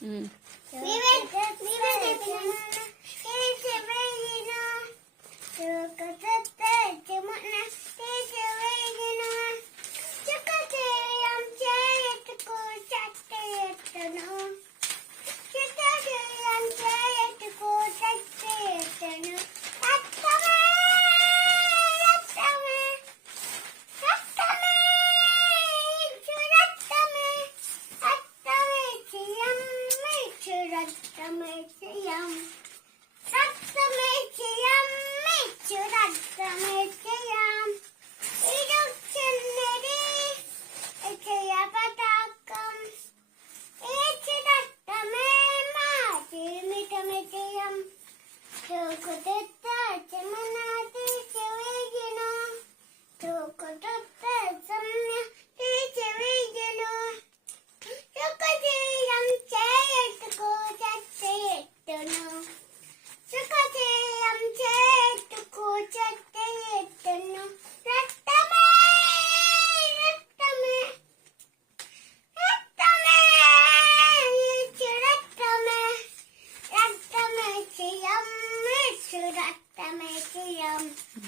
Miriam. Yum, yum, yum. Acta Medium.